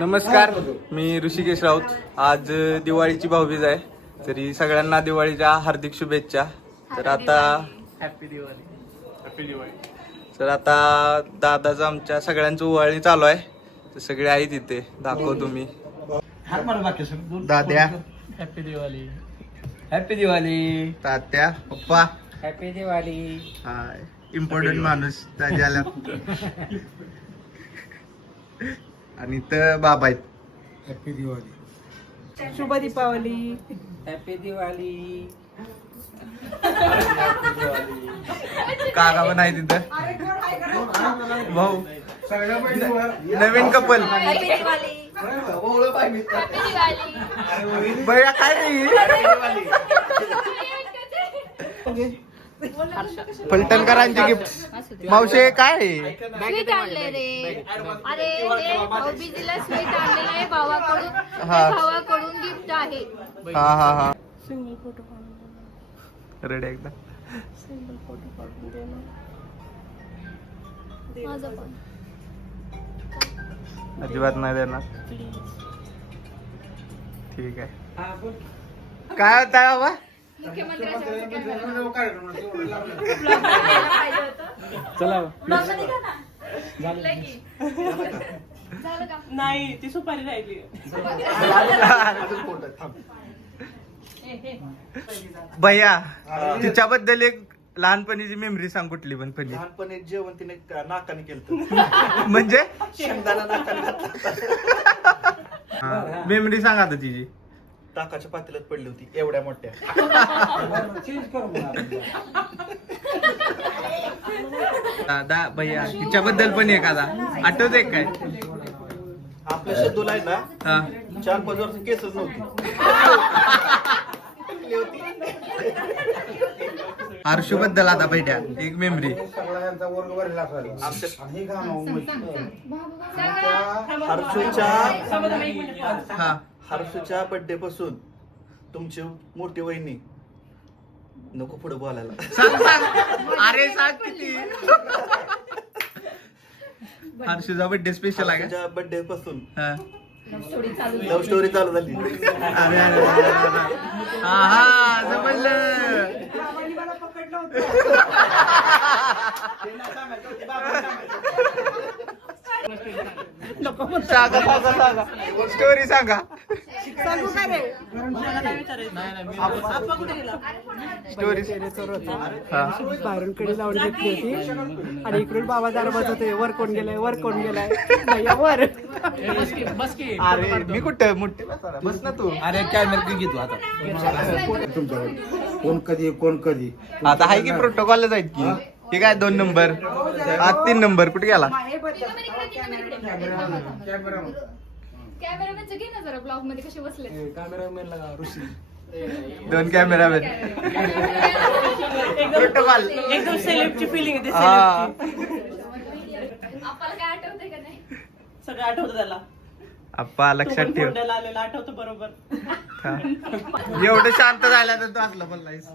नमस्कार, मी ऋषिकेश राऊत. आज दिवाळीची भाऊबीज आहे, तरी सगळ्यांना दिवाळीच्या हार्दिक शुभेच्छा. तर आता हॅपी दिवाळी. तर आता दादाचं आमच्या सगळ्यांचं ओवाळणी चालू आहे. तर सगळे आहेत इथे, दाखव तुम्ही. दाद्या, हॅपी दिवाळी. तात्या, पप्पा, हॅपी दिवाळी. हाय इम्पॉर्टंट माणूस दादी आला. आणि तर बाबा आहेत. हॅपी दिवाळी. शुभ दीपावली. हॅपी दिवाळी. काका पण आहे तिथं. भाऊ, नवीन कपल. हॅपी दिवाळी. बया काय नाही. फलटणकरांचे गिफ्ट. मावशे काय आहे? स्वीट आणले रे. अरे हे भाऊबीजीला स्वीट आणलेलं आहे भावाकडून. हा. ते भावाकडून गिफ्ट आहे. हा हा हा, सिंगल फोटो काढून रेडी एकदा. सिंगल फोटो काढून दे ना. माझं पण. अजिबात नाही देणार. प्लीज. ठीक आहे. काय होता बाबा? चला झालं का? नाही ती सुपारी राहिली. भैया, तिच्याबद्दल एक लहानपणीची मेमरी सांग, कुठली पण फनी. लहानपणी जेवण तिने नाकाने केलं. म्हणजे शेंगदाणा नाकाने घातला. मेमरी सांग आता तिची. ताकाच्या पातेल्यात पडली होती एवढ्या मोठ्या. दादा भैया, तिच्याबद्दल पण एखादा आठवते काय? आपल्या शेतूला आहे ना हा 4-5 वर्ष केसच नव्हती. टकली होती. आरशू बद्दल आता बैठ्या एक मेमरी. हा हर्षूच्या बर्थडे पासून तुमची मोठी वहिनी नको पुढे बोलायला. सांग सांग, अरे सांग किती. हर्षूचा बर्थडे स्पेशल आहे का? हर्षूच्या बर्थडे पासून हा. लव्ह स्टोरी चालू झाली. अरे अरे हा हा, समजलं. सांगा सांगा सांगा, स्टोरी सांगा. सांगू का रे? स्टोरी. बाहेरून कडे लावून घेतली होती आणि इकडून बाबा दारबाज होते. वर कोण गेलाय, वर कोण गेलाय, भैया वर. अरे मी कुठं मोठे बस ना तू. अरे कॅमेरा घेतो आता. कोण कधी आता आहे की प्रोटोकॉल जायत की. हे काय 2 नंबर, आज 3 नंबर कुठे गेला? कॅमेरामॅनचं घे ना जरा, ब्लॉग मध्ये कसे बसले. 2 कॅमेरामॅन. प्रोटोकॉल एकदम सेलेब्रिटी फिलिंग येते. हा. आपल्याला काय आठवतंय का नाही? सगळं आठवतं त्याला. आप्पा लक्षात तो पण ठेव. फोटोला आलेला आठवतं बरोबर. हा. एवढं शांत झाला तर तू असलं बोललायस.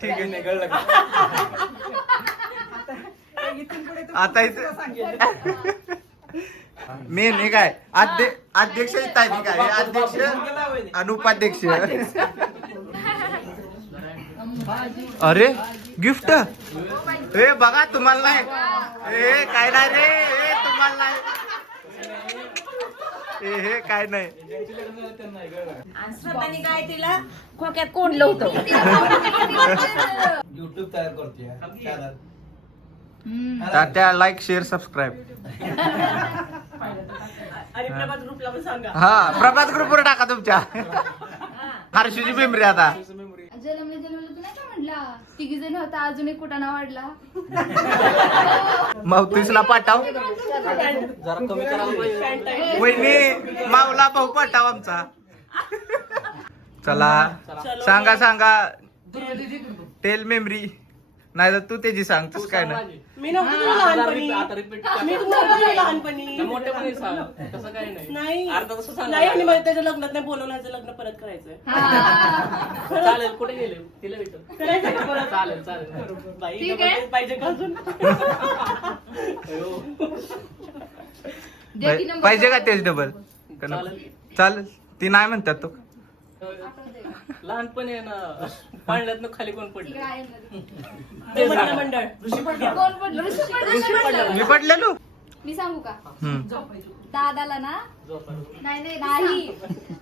ठीक आहे. आता इथं मेन हे काय अध्यक्ष इथं आहे की काय? अध्यक्ष आणि उपाध्यक्ष. अरे गिफ्ट हे बघा, तुम्हाला नाही. हे काय नाही रे, हे तुम्हाला नाही. हे काय नाही. श्रद्धाने काय तिला खोक्यात कोंडलं होतं. युट्यूब तयार करतोय. तात्या लाईक शेअर सबस्क्राईब. आणि प्रभात ग्रुपला पण सांगा. हा, प्रभात ग्रुपवर टाका तुमच्या. हर्षूची मेमरी आता. जलमले तू नाही का म्हटला? 3 जण होता, अजून एक कुटाणा वाढला. मावतीसला पाठाव. जरा कमी करायला पाहिजे. वहिनी मावला भाऊ पाठाव आमचा. चला सांगा सांगा, टेल मेमरी. नाही तर तू त्याची सांग. तस काय नाही. मी नव्हती तुला लहानपणी. आता रिपीट मी नव्हती लहानपणी. मोठेपणी सांग. तसं काही नाही. नाही अर्धा तसं सांग. नाही, आणि मला त्याच्या लग्नात नाही बोलवलं. ह्याचं लग्न परत करायचंय. चालेल, कुठे गेले तिला विचार. करायचं का परत? चालेल. बाई ठीक डबल आहे. डेट पाहिजे का अजून? दे की number. पाहिजे का तेच डबल? का नको? चालेल. चालेल. ती नाही म्हणतात तो. लहानपणी आहे ना पाळण्यात खाली कोण पडलं? तिकडे आहे नदी. ते म्हटलं मंडळ कोण पडलं? ऋषी पडलं. मी पडलेलो. मी सांगू का हम्म. दादाला ना झोपायला. नाही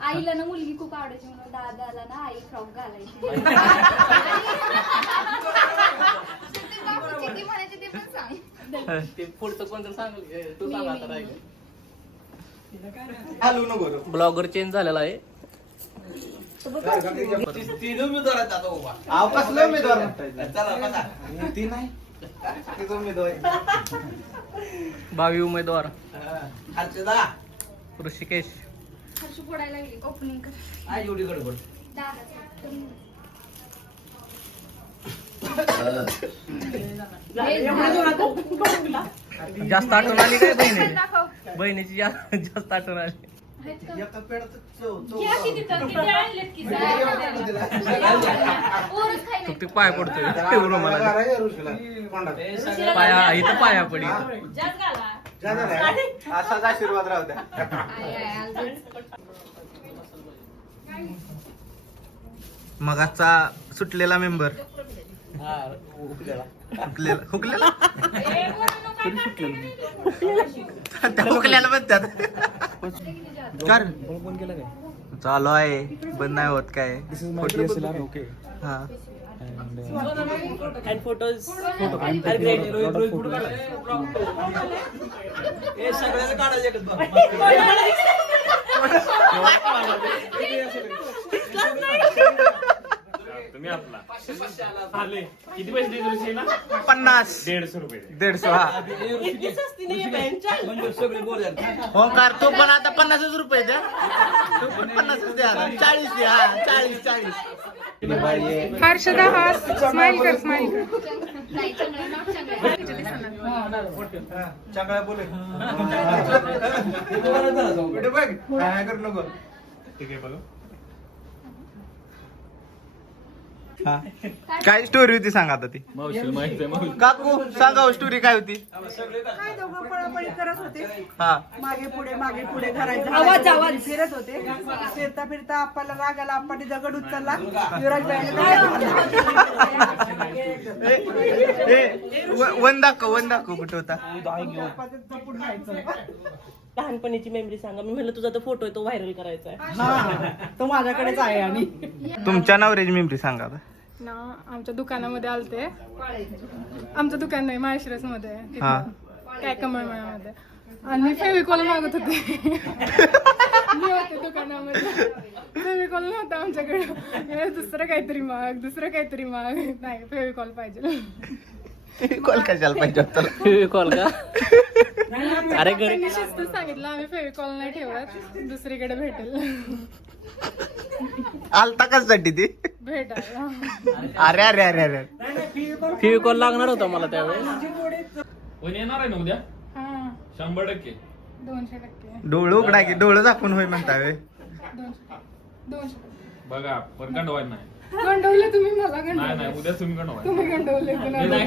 आईला ना मुलगी खूप आवडायची म्हणून दादाला ना आई फ्रॉक घालायची. ते बाबू किती म्हणायचे ते पण सांग. ते पुढचं कोणतं सांग तू सांग आता राहिलं. हलवू नको तो. ब्लॉगर चेंज झालेला आहे. अहो, कसलं उमेदवार म्हणताय? ती नाही. तीच उमेदवार. 22 उमेदवार. ऋषिकेश. हर्षू फोडायला लागली ओपनिंग कर. दादा जास्त आठवण आली काय बहिणीची? दाखव. बहिणीची जास्त आठवण आली. पोरच खायला. तू पाया पडतोय एवढं मला पाया इथं पाया पडी. असाच आशीर्वाद राहू द्या. मग आजचा सुटलेला मेंबर हुकलेला हुकलेला म्हणतात. चालू आहे, बंद नाही होत काय. हा and photos are great. तुम्ही आपला आले किती पैसे दिले तुझे ना? 50 150 रुपये. 150. हा इतकी सस्ती नाहीये बँक. ओंकार तू पण आता 50 रुपये द्या. तू पण 50 द्या. 40 द्या. हा 40. हर्षदा हास स्माइल कर स्माइल कर. नाही चांगलं नॉट चांगलं. चांगला बोले. कुठे बघ काय करू नको. ठीक आहे बोलो. हा काय स्टोरी होती सांग आता ती. मावशीला माहिती आहे मावशी. काकू सांगा स्टोरी काय होती. काय दोघं पळापळी करत होते. हा मागे पुढे घरात आवाज. फिरत होते. फिरता आपल्याला राग आला. आपण दगड उचलला. युवराज वन दाखव कुठे होता. चपून जायचं. लहानपणीची मेमरी सांगा. मी म्हणलं तुझा तो फोटो आहे तो व्हायरल करायचा आहे. हा तो माझ्याकडेच आहे. आणि तुमच्या नवऱ्याची मेमरी सांगा आता. ना आमच्या दुकानामध्ये आलते. आमचं दुकान नाही माहेश्वरस मध्ये हा. काय कमळमळामध्ये आणि फेविकॉल मागत होते. मी होते दुकानामध्ये. फेविकॉल नव्हता आमच्याकडे. दुसरं काहीतरी माग नाही फेविकॉल पाहिजे. कॉल कशाला पाहिजे होता. कॉल का? अरे घरी त्यांनी शिस्त सांगितलं आम्ही फेविकॉल नाही ठेवत दुसरीकडे भेटेल. आलता कशासाठी ती. भेटायला अरे फेविकॉल लागणार होता मला त्यावेळेस. कोणी येणार आहे ना उद्या? हा 100%. 200%. डोळं उघडा की डोळं झाकून होय म्हणता वे. 200. बघा पण गंडवायला नाही. गंडवले तुम्ही मला नाही गंडवले. नाही उद्या तुम्ही गंडवाय. तुम्ही गंडवले कुणाला.